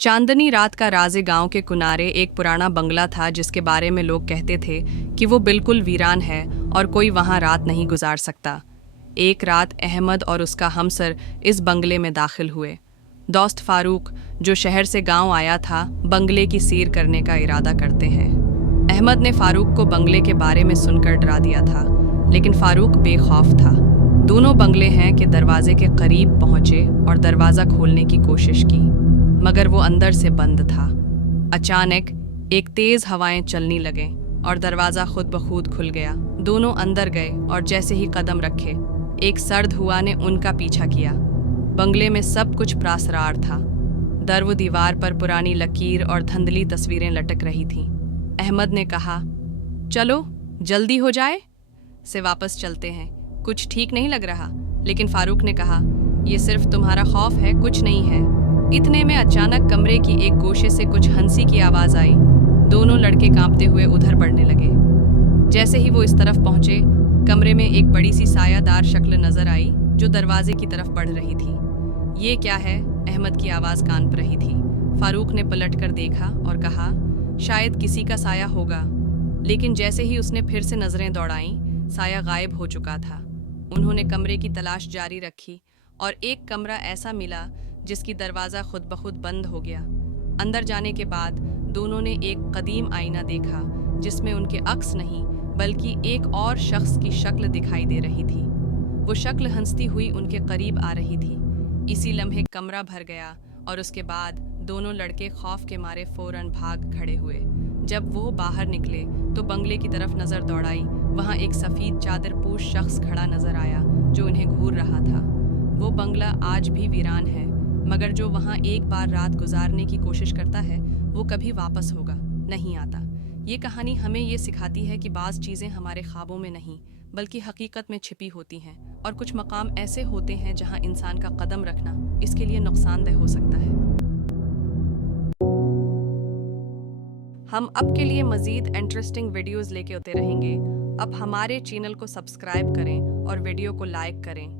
चांदनी रात का राज़े गांव के किनारे एक पुराना बंगला था जिसके बारे में लोग कहते थे कि वो बिल्कुल वीरान है और कोई वहां रात नहीं गुजार सकता। एक रात अहमद और उसका हमसर इस बंगले में दाखिल हुए। दोस्त फारूक, जो शहर से गांव आया था, बंगले की सैर करने का इरादा करते हैं। अहमद ने फारूक को बंगले के बारे में सुनकर डरा दिया था, लेकिन फारूक बेखौफ था। दोनों बंगले हैं कि दरवाजे के करीब पहुंचे और दरवाज़ा खोलने की कोशिश की, मगर वो अंदर से बंद था। अचानक एक तेज हवाएं चलने लगें और दरवाज़ा खुद ब खुद खुल गया। दोनों अंदर गए और जैसे ही कदम रखे, एक सर्द हवा ने उनका पीछा किया। बंगले में सब कुछ प्रासरार था। दर व दीवार पर पुरानी लकीर और धंधली तस्वीरें लटक रही थीं। अहमद ने कहा, चलो जल्दी हो जाए, से वापस चलते हैं, कुछ ठीक नहीं लग रहा। लेकिन फारूक ने कहा, ये सिर्फ तुम्हारा खौफ है, कुछ नहीं है। इतने में अचानक कमरे की एक गोशे से कुछ हंसी की आवाज़ आई। दोनों लड़के कांपते हुए उधर बढ़ने लगे। जैसे ही वो इस तरफ पहुंचे, कमरे में एक बड़ी सी सायादार शक्ल नजर आई जो दरवाजे की तरफ बढ़ रही थी। ये क्या है? अहमद की आवाज़ कान पर रही थी। फारूक ने पलट कर देखा और कहा, शायद किसी का साया होगा। लेकिन जैसे ही उसने फिर से नज़रें दौड़ाईं, साया गायब हो चुका था। उन्होंने कमरे की तलाश जारी रखी और एक कमरा ऐसा मिला जिसकी दरवाज़ा खुद ब खुद बंद हो गया। अंदर जाने के बाद दोनों ने एक कदीम आईना देखा जिसमें उनके अक्स नहीं बल्कि एक और शख्स की शक्ल दिखाई दे रही थी। वो शक्ल हंसती हुई उनके करीब आ रही थी। इसी लम्हे कमरा भर गया और उसके बाद दोनों लड़के खौफ के मारे फौरन भाग खड़े हुए। जब वो बाहर निकले तो बंगले की तरफ नज़र दौड़ाई। वहाँ एक सफ़ेद चादर पोश शख्स खड़ा नज़र आया जो उन्हें घूर रहा था। वो बंगला आज भी वीरान है, मगर जो वहाँ एक बार रात गुजारने की कोशिश करता है वो कभी वापस होगा नहीं आता। ये कहानी हमें ये सिखाती है कि बाज़ चीज़ें हमारे ख्वाबों में नहीं बल्कि हकीकत में छिपी होती हैं, और कुछ मकाम ऐसे होते हैं जहाँ इंसान का कदम रखना इसके लिए नुकसानदेह हो सकता है। हम अब के लिए मज़ीद इंटरेस्टिंग वीडियोज़ लेके होते रहेंगे। अब हमारे चैनल को सब्सक्राइब करें और वीडियो को लाइक करें।